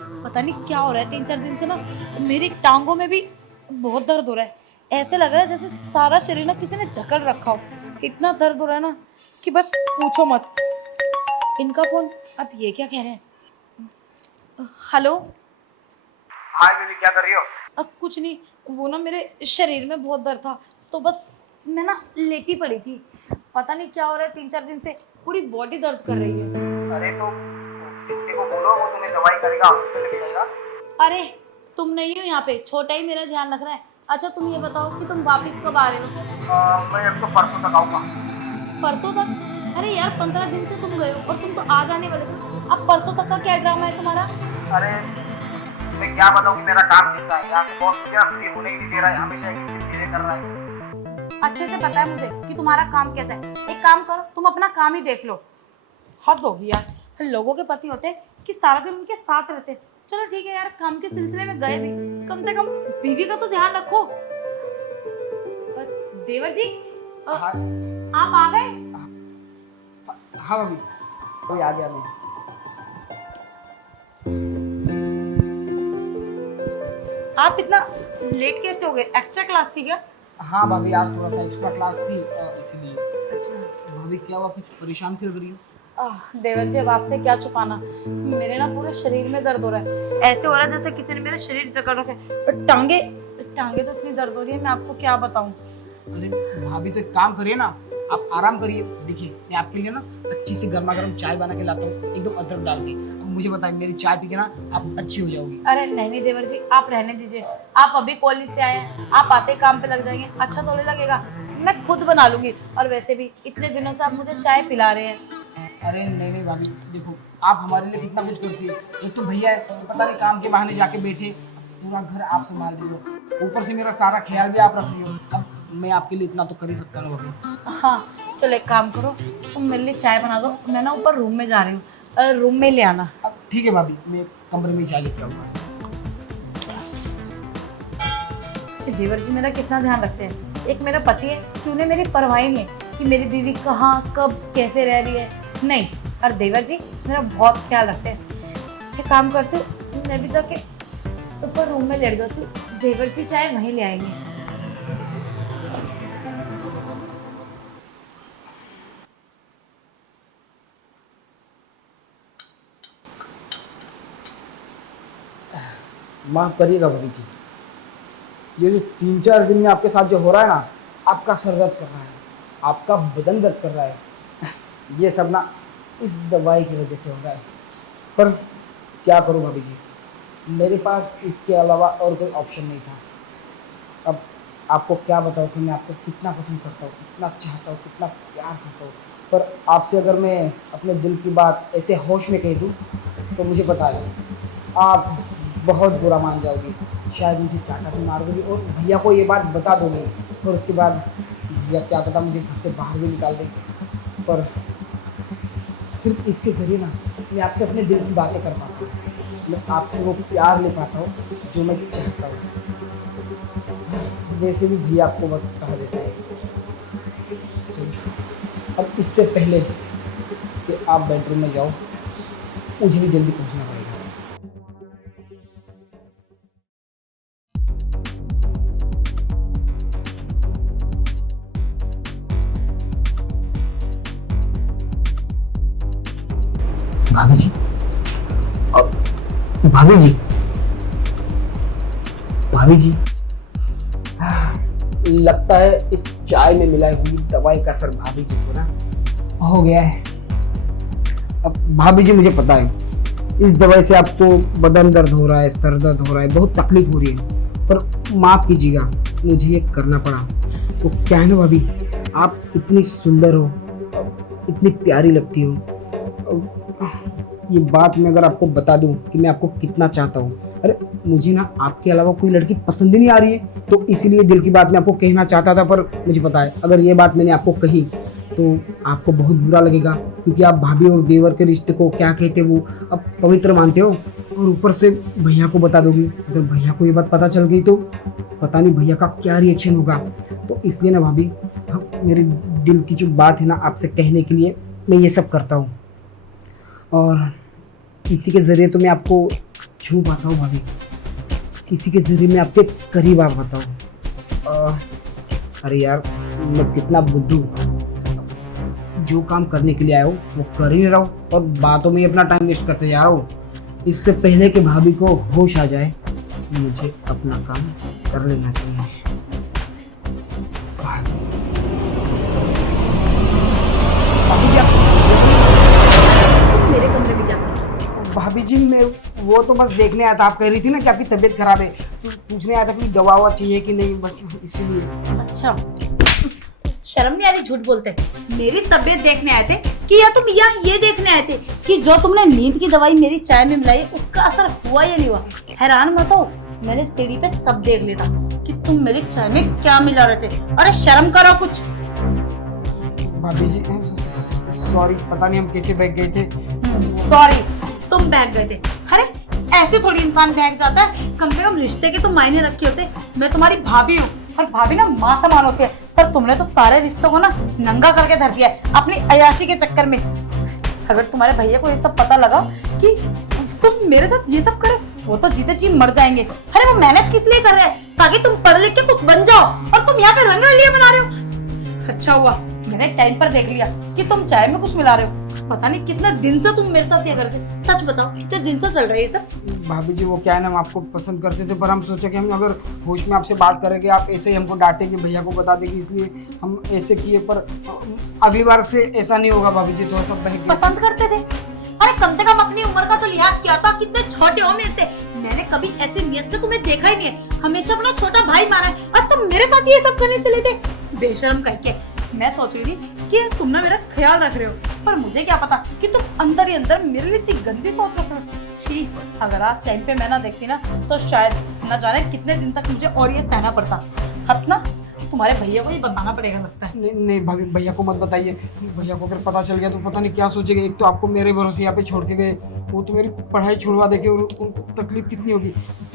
पता नहीं क्या हो रहा है, 3-4 दिन से ना मेरी टांगों में भी बहुत दर्द हो रहा है। ऐसे लग रहा है जैसे सारा शरीर ना किसी ने जकड़ रखा हो। इतना दर्द हो रहा है ना कि बस पूछो मत। इनका फोन, अब ये क्या कह रहे हैं? हेलो। हाँ दीदी, क्या कर रही हो? कुछ नहीं, वो ना मेरे शरीर में बहुत दर्द था, तो बस मैं ना लेटी पड़ी थी। पता नहीं क्या हो रहा है, 3-4 दिन से पूरी बॉडी दर्द कर रही है। अरे तो दीदी को बोलो, वो तुम्हें दवाई करेगा, हॉस्पिटल लेके जाएगा। अरे तुम नहीं हो यहाँ पे, छोटा ही मेरा ध्यान रख रहा है। अच्छा तुम ये बताओ कि तुम वापस कब आ रहे हो? मैं अब तो परसों तक आऊँगा। परसों तक? अरे यार 15 दिन से तुम गए हो और तुम तो आ जाने वाले थे। अब परसों तक का क्या ड्रामा है तुम्हारा? अरे मैं क्या बताऊँ कि मेरा काम कैसा है, यहाँ पे बॉस मुझे फ्री होने ही नहीं दे रहा है, हमेशा एक चीजें कर रहा है। अच्छे से पता है मुझे कि तुम्हारा काम कैसा है। एक काम करो, तुम अपना काम ही देख लो। हद होगी यार, लोगों के पति होते हैं कि सारा दिन उनके साथ रहते हैं। चलो ठीक है यार, काम के सिलसिले में गए भी, कम से कम बीवी का तो ध्यान रखो। देवर जी, हाँ आप आ गए? हाँ मम्मी, अभी आ गया मैं। आप इतना लेट कैसे हो गए? एक्स्ट्रा क्लास थी क्या? हाँ भाभी, आज थोड़ा सा एक्स्ट्रा क्लास थी इसलिए। अच्छा। भाभी क्या हुआ, कुछ परेशान सी लग रही हो? देवर जी, अब आपसे क्या छुपाना, मेरे ना पूरे शरीर में दर्द हो रहा है। ऐसे हो रहा है जैसे किसी ने मेरा शरीर जकड़ रखा है। और टांगे टांगे तो इतनी दर्द हो रही है, मैं आपको क्या बताऊं। अरे भाभी तो एक काम करिए ना, आप आराम करिए। देखिए मैं आपके लिए ना अच्छी सी गर्मा गर्म चाय बना के लाता हूँ, एकदम अदरक डाल के। अब मुझे बताइए, मेरी चाय पी के ना आप अच्छी हो जाओगी। अरे नहीं नहीं देवर जी, आप रहने दीजिए। आप अभी कॉलेज से आए हैं, आप आते ही काम पे लग जाएंगे, अच्छा थोड़ी लगेगा। मैं खुद बना लूंगी। और वैसे भी इतने दिनों से आप मुझे चाय पिला रहे हैं। अरे नहीं नहीं भाभी, देखो आप हमारे लिए कितना कुछ करती है। एक तो भैया है, पता नहीं काम के बहाने जाके बैठे, पूरा घर आप संभाल रही हो, ऊपर से मेरा सारा ख्याल भी आप रख रही हो। अब मैं आपके लिए इतना तो कर ही सकता ना भाभी। हाँ, चलो एक काम करो, तुम मेरे लिए चाय बना दो। मैं ना ऊपर रूम में जा रही हूँ, रूम में ले आना। अब ठीक है भाभी, मैं कमरे में चाय लेके आऊँगा। देवर जी मेरा कितना ध्यान रखते हैं। एक मेरा पति है कि उन्हें मेरी परवाह ही नहीं है कि मेरी बीवी कहाँ कब कैसे रह रही है। नहीं, और देवर जी मेरा बहुत ख्याल रखते हैं। एक काम करती हूँ, मैं भी जाके ऊपर रूम में लेट जाती हूँ, देवर जी चाय वहीं ले आएंगे। माफ़ करिएगा भाभी जी, ये जो 3-4 दिन में आपके साथ जो हो रहा है ना, आपका सर दर्द कर रहा है, आपका बदन दर्द कर रहा है, ये सब ना इस दवाई की वजह से हो रहा है। पर क्या करूं भाभी जी, मेरे पास इसके अलावा और कोई ऑप्शन नहीं था। अब आपको क्या बताऊं कि मैं आपको कितना पसंद करता हूँ, कितना चाहता हूँ, कितना प्यार करता हूँ। पर आपसे अगर मैं अपने दिल की बात ऐसे होश में कह दूँ तो मुझे पता है आप बहुत बुरा मान जाओगी, शायद मुझे चाटा भी मार दोगी और भैया को ये बात बता दोगी, और उसके बाद भैया क्या पता मुझे घर से बाहर भी निकाल दे। पर सिर्फ इसके ज़रिए ना मैं आपसे अपने दिल की बातें कर पाता हूँ, मैं आपसे वो प्यार ले पाता हूँ जो मैं चाहता हूँ। वैसे भी भैया आपको वक्त कहा देता है। अब इससे पहले कि आप बेडरूम में जाओ, मुझे भी जल्दी पहुँचना पड़ेगा। भाभी जी, भाभी जी, भाभी जी, लगता है इस चाय में मिलाई हुई दवाई का असर भाभी जी को ना हो गया है। अब भाभी जी मुझे पता है इस दवाई से आपको बदन दर्द हो रहा है, सर दर्द हो रहा है, बहुत तकलीफ हो रही है, पर माफ कीजिएगा, मुझे ये करना पड़ा। तो क्या है ना भाभी, आप इतनी सुंदर हो, इतनी प्यारी लगती हो। ये बात मैं अगर आपको बता दूं कि मैं आपको कितना चाहता हूँ, अरे मुझे ना आपके अलावा कोई लड़की पसंद ही नहीं आ रही है, तो इसीलिए दिल की बात मैं आपको कहना चाहता था। पर मुझे पता है अगर ये बात मैंने आपको कही तो आपको बहुत बुरा लगेगा, क्योंकि आप भाभी और देवर के रिश्ते को क्या कहते वो अब पवित्र मानते हो, और ऊपर से भैया को बता दोगी। अगर भैया को ये बात पता चल गई तो पता नहीं भैया का क्या रिएक्शन होगा। तो इसलिए ना भाभी, मेरे दिल की जो बात है ना आपसे कहने के लिए मैं ये सब करता हूँ, और इसी के ज़रिए तो मैं आपको क्यों पाता हूँ भाभी, किसी के जरिए मैं आपके करीब आ पाता हूँ। अरे यार, मैं कितना बुद्धू हूँ। जो काम करने के लिए आया हूँ वो कर ही रहा हूँ और बातों में ही अपना टाइम वेस्ट करते जा रहा हूँ। इससे पहले कि भाभी को होश आ जाए मुझे अपना काम कर लेना चाहिए। मेरे कमरे में क्या कर रहे हो? भाभी जी, मैं वो तो बस देखने आया था। आप कह रही थी ना कि आपकी तबीयत खराब है, तो पूछने आया था कि दवा ववा चाहिए कि नहीं, बस इसीलिए। अच्छा, शर्म नहीं आ रही झूठ बोलते? मेरी तबीयत देखने आए थे कि या तुम ये देखने आए थे कि जो तुमने नींद की दवाई मेरी चाय में मिलाई उसका असर हुआ या नहीं हुआ? हैरान मत हो, मैंने सीढ़ी पे सब देख लिया था कि तुम मेरी चाय में क्या मिला रहे थे। अरे शर्म करो कुछ। भाभी जी सॉरी, पता नहीं हम कैसे बैठ गए थे। सॉरी, तुम बहक गए थे। अरे ऐसे थोड़ी इंसान बहक जाता है, कम से कम रिश्ते के तो मायने रखे होते। मैं तुम्हारी भाभी हूँ और भाभी ना माँ समान होती है, पर तुमने तो सारे रिश्तों को ना नंगा करके धर दिया है अपनी अय्याशी के चक्कर में। अगर तुम्हारे भैया को ये सब पता लगा कि तुम मेरे साथ ये सब करे, वो तो जीते जी मर जाएंगे। अरे वो मेहनत किस लिए कर रहे हैं? ताकि तुम पढ़ लिख के कुछ बन जाओ, और तुम यहाँ पे रंगरलिया बना रहे हो। अच्छा हुआ मैंने टाइम पर देख लिया कि तुम चाय में कुछ मिला रहे हो। पता नहीं कितने दिन से तुम मेरे साथ ये करते। सच बताओ, कितने दिन से चल रहा है ये सब? भाभी जी वो क्या है ना, हम आपको पसंद करते थे, पर हम सोचे कि हम अगर होश में आपसे बात करेंगे आप ऐसे ही हमको डांटेंगे, भैया को बता देंगे, इसलिए हम ऐसे किए। पर अगली बार से ऐसा नहीं होगा भाभी जी। तो सब बहक गए। पसंद करते थे? अरे कम से कम अपनी उम्र का तो लिहाज किया था। कितने छोटे हो मेरे से। मैंने कभी ऐसी नियत से तुम्हें देखा ही नहीं है, हमेशा अपना छोटा भाई माना है, और तुम मेरे साथ ये सब करने चले थे। बेशर्म कह के। मैं सोच रही थी कि तुम ना मेरा ख्याल रख रहे हो, पर मुझे क्या पता कि तुम अंदर ही अंदर मेरे लिए इतनी गंदी सोच रख रहे हो। छी, अगर आज टाइम पे मैं ना देखती ना तो शायद न जाने कितने दिन तक मुझे और ये सहना पड़ता। अब ना तुम्हारे भैया को ये बताना पड़ेगा लगता है। नहीं नहीं भाभी, भैया को मत बताइए। भैया को अगर पता चल गया तो पता नहीं क्या सोचेगा। एक तो आपको मेरे भरोसे यहाँ पे छोड़ के गए, वो तो मेरी पढ़ाई छुड़वा देके, और उनको तकलीफ कितनी होगी।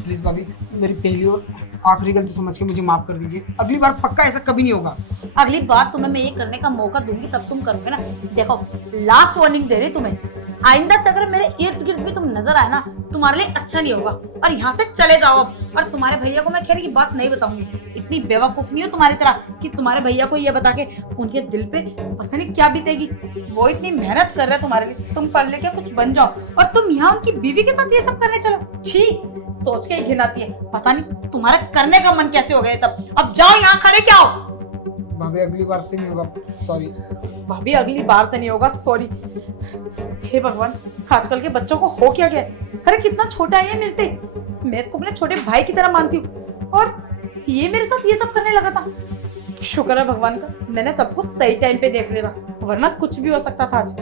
प्लीज भाभी, मेरी पहली और आखिरी गलती समझ के मुझे माफ कर दीजिए। अगली बार पक्का ऐसा कभी नहीं होगा। अगली बार तुम्हें मैं ये करने का मौका दूंगी तब तुम करोगे ना। देखो, लास्ट वार्निंग दे रही तुम्हें, आइंदा से अगर मेरे इर्द गिर्द भी तुम नजर आए ना, तुम्हारे लिए अच्छा नहीं होगा, और यहाँ से चले जाओ अब। और तुम्हारे भैया को मैं खैर की बात नहीं बताऊंगी। इतनी बेवकूफ नहीं हो तुम्हारी तरह कि तुम्हारे भैया को ये बता के उनके दिल पे पता नहीं क्या बीतेगी। वो इतनी मेहनत कर रहे हैं तुम्हारे लिए, तुम पढ़ लेके कुछ बन जाओ, और तुम यहाँ उनकी बीवी के साथ ये सब करने चलो। छी, सोच के ही घिन आती है। पता नहीं तुम्हारा करने का मन कैसे हो गया सब। अब जाओ यहाँ, खड़े क्या हो? भाभी अगली बार से नहीं होगा, सॉरी। भाभी अगली बार से नहीं होगा, सॉरी। हे भगवान, आजकल के बच्चों को हो क्या गया? अरे कितना छोटा है ये मेरे से। मैं इसको अपने छोटे भाई की तरह मानती हूँ, और ये मेरे साथ ये सब करने लगा था। शुक्र है भगवान का, मैंने सब कुछ सही टाइम पे देख लिया, वरना कुछ भी हो सकता था आज।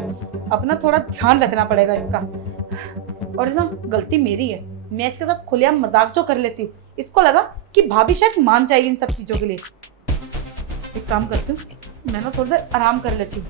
अपना थोड़ा ध्यान रखना पड़ेगा इसका। और ना गलती मेरी है, मैं इसके साथ खुलेआम मजाक जो कर लेती हूँ, इसको लगा कि भाभी शायद मान जाएगी इन सब चीजों के लिए। एक काम करती हूँ, मैं ना थोड़ी देर आराम कर लेती हूँ।